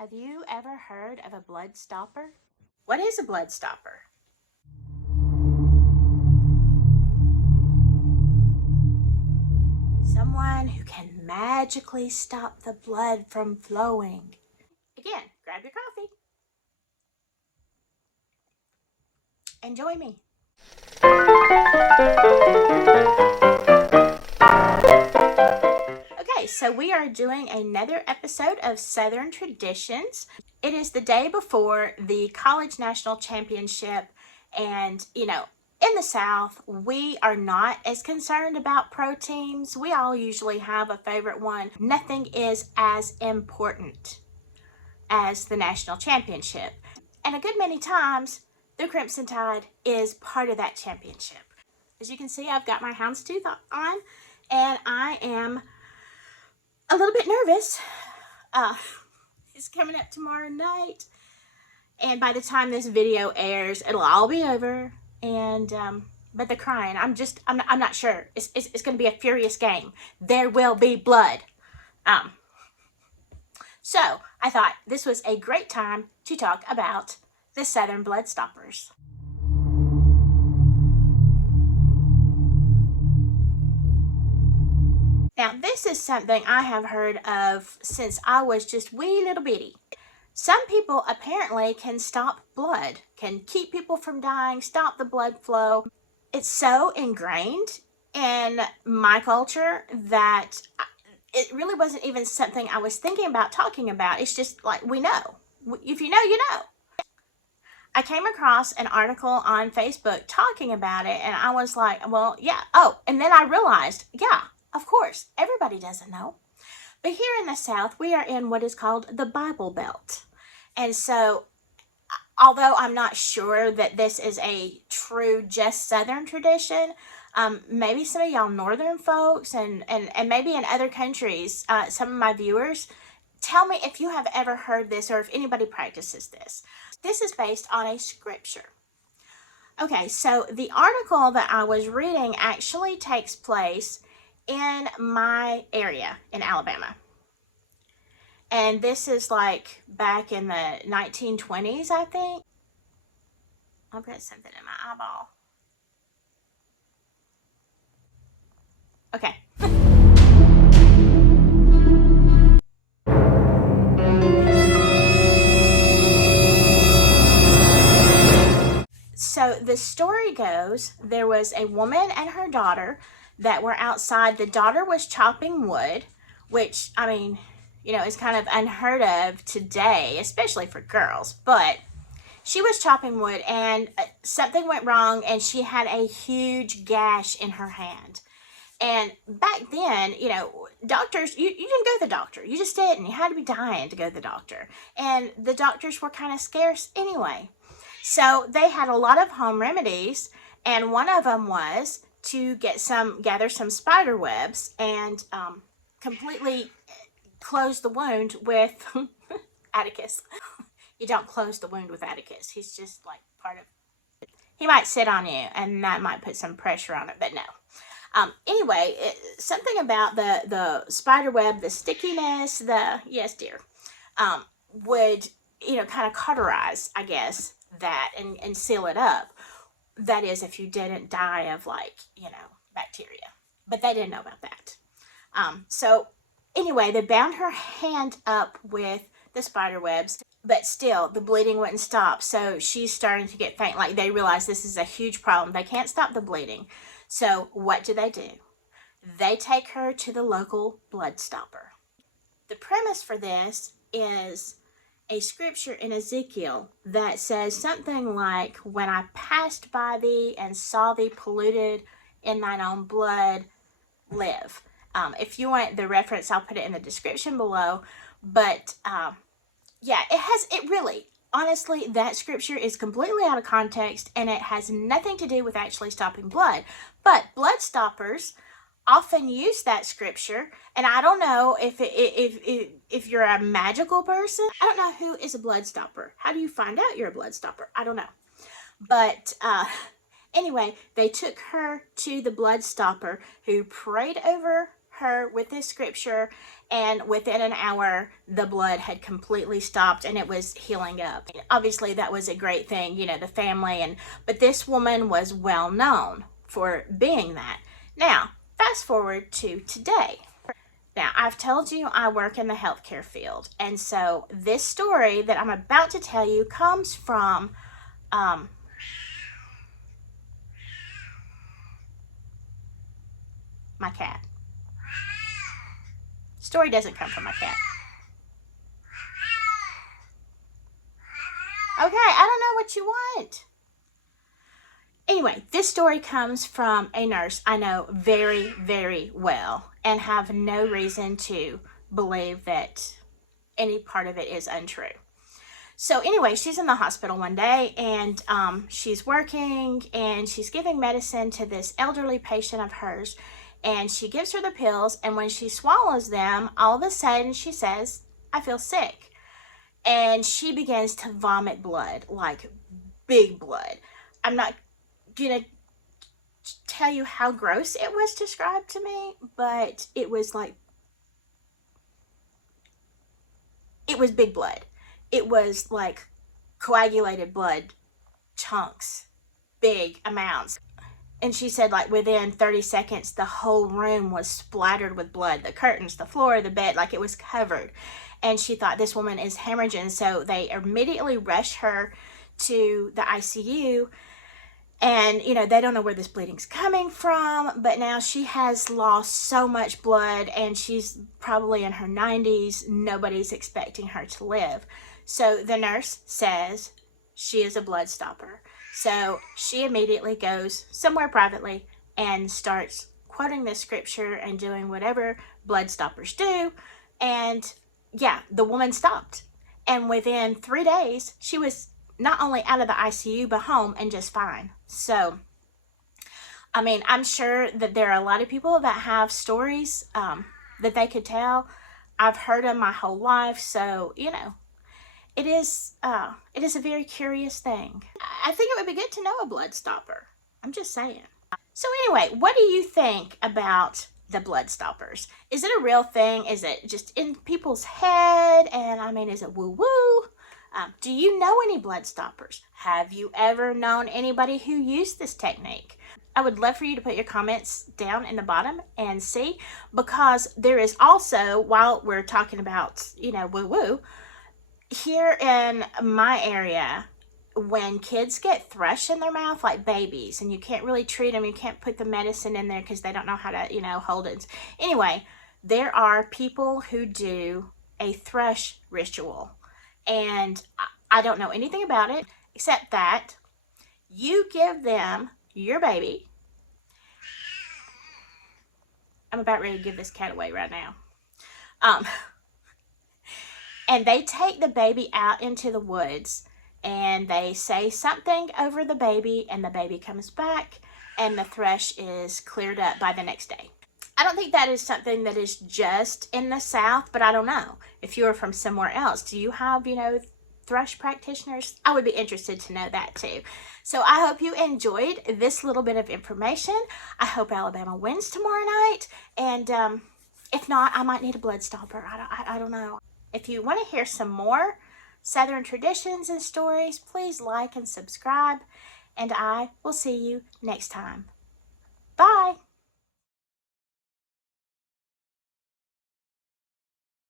Have you ever heard of a blood stopper? What is a blood stopper? Someone who can magically stop the blood from flowing. Again, grab your coffee and join me. Okay, so we are doing another episode of Southern Traditions. It is the day before the college national championship, and in the South, we are not as concerned about pro teams. We all usually have a favorite one. Nothing is as important as the national championship. And a good many times, the Crimson Tide is part of that championship. As you can see, I've got my houndstooth on, and I am a little bit nervous. It's coming up tomorrow night, and by the time this video airs, it'll all be over. And but the crying, I'm not sure. It's going to be a furious game. There will be blood. So I thought this was a great time to talk about the Southern Bloodstoppers. Now, this is something I have heard of since I was just wee little bitty. Some people apparently can stop blood, can keep people from dying, stop the blood flow. It's so ingrained in my culture that it really wasn't even something I was thinking about talking about. It's just like, we know. If you know, you know. I came across an article on Facebook talking about it, and I was like, well, yeah. Oh, and then I realized, yeah, of course, everybody doesn't know. But here in the South, we are in what is called the Bible Belt. And so, although I'm not sure that this is a true just Southern tradition, maybe some of y'all Northern folks and maybe in other countries, some of my viewers, tell me if you have ever heard this or if anybody practices this. This is based on a scripture. Okay, so the article that I was reading actually takes place in my area in Alabama. And this is like back in the 1920s, I think. I've got something in my eyeball. Okay. So the story goes, there was a woman and her daughter that were outside. The daughter was chopping wood, which, I mean, is kind of unheard of today, especially for girls. But she was chopping wood, and something went wrong, and she had a huge gash in her hand. And back then, doctors, you didn't go to the doctor. You just didn't. You had to be dying to go to the doctor. And the doctors were kind of scarce anyway. So they had a lot of home remedies, and one of them was to gather some spider webs and completely close the wound with Atticus. You don't close the wound with Atticus. He's just like part of it. He might sit on you, and that might put some pressure on it, but no. Anyway, something about the spider web, the stickiness, yes, dear, would, kind of cauterize, I guess, that and seal it up. That is, if you didn't die of bacteria. But they didn't know about that. So anyway, they bound her hand up with the spider webs, but still the bleeding wouldn't stop. So she's starting to get faint. Like, they realize this is a huge problem. They can't stop the bleeding. So what do? They take her to the local blood stopper. The premise for this is a scripture in Ezekiel that says something like, when I passed by thee and saw thee polluted in thine own blood, live. If you want the reference, I'll put it in the description below. But honestly, that scripture is completely out of context, and it has nothing to do with actually stopping blood. But blood stoppers often use that scripture, and I don't know if you're a magical person. I don't know who is a blood stopper. How do you find out you're a blood stopper? I don't know. But anyway, they took her to the blood stopper, who prayed over her with this scripture, and within an hour, the blood had completely stopped and it was healing up. Obviously, that was a great thing, you know, the family, but this woman was well known for being that. Now, fast forward to today. Now, I've told you I work in the healthcare field, and so this story that I'm about to tell you comes from my cat. Story doesn't come from my cat. Okay, I don't know what you want. Anyway, this story comes from a nurse I know very, very well and have no reason to believe that any part of it is untrue. So anyway, she's in the hospital one day, and she's working, and she's giving medicine to this elderly patient of hers, and she gives her the pills, and when she swallows them, all of a sudden she says, "I feel sick." And she begins to vomit blood, like big blood. I'm not gonna tell you how gross it was described to me, but it was big blood. It was like coagulated blood chunks, big amounts. And she said, like, within 30 seconds, the whole room was splattered with blood. The curtains, the floor, the bed, like it was covered. And she thought, this woman is hemorrhaging. So they immediately rushed her to the ICU. And, you know, they don't know where this bleeding's coming from, but now she has lost so much blood, and she's probably in her 90s. Nobody's expecting her to live. So the nurse says she is a blood stopper. So she immediately goes somewhere privately and starts quoting this scripture and doing whatever blood stoppers do. And yeah, the woman stopped. And within 3 days, she was not only out of the ICU, but home and just fine. So, I mean, I'm sure that there are a lot of people that have stories that they could tell. I've heard them my whole life. So, you know, it is a very curious thing. I think it would be good to know a blood stopper. I'm just saying. So anyway, what do you think about the blood stoppers? Is it a real thing? Is it just in people's head? And I mean, is it woo-woo? Do you know any blood stoppers? Have you ever known anybody who used this technique? I would love for you to put your comments down in the bottom and see, because there is also, while we're talking about, you know, woo-woo, here in my area, when kids get thrush in their mouth, like babies, and you can't really treat them, you can't put the medicine in there because they don't know how to, you know, hold it. Anyway, there are people who do a thrush ritual. And I don't know anything about it, except that you give them your baby. I'm about ready to give this cat away right now. And they take the baby out into the woods, and they say something over the baby, and the baby comes back, and the thrush is cleared up by the next day. I don't think that is something that is just in the South, but I don't know. If you are from somewhere else, do you have, you know, thrush practitioners? I would be interested to know that too. So I hope you enjoyed this little bit of information. I hope Alabama wins tomorrow night. And if not, I might need a blood stopper. I don't know. If you want to hear some more Southern traditions and stories, please like and subscribe. And I will see you next time. Bye.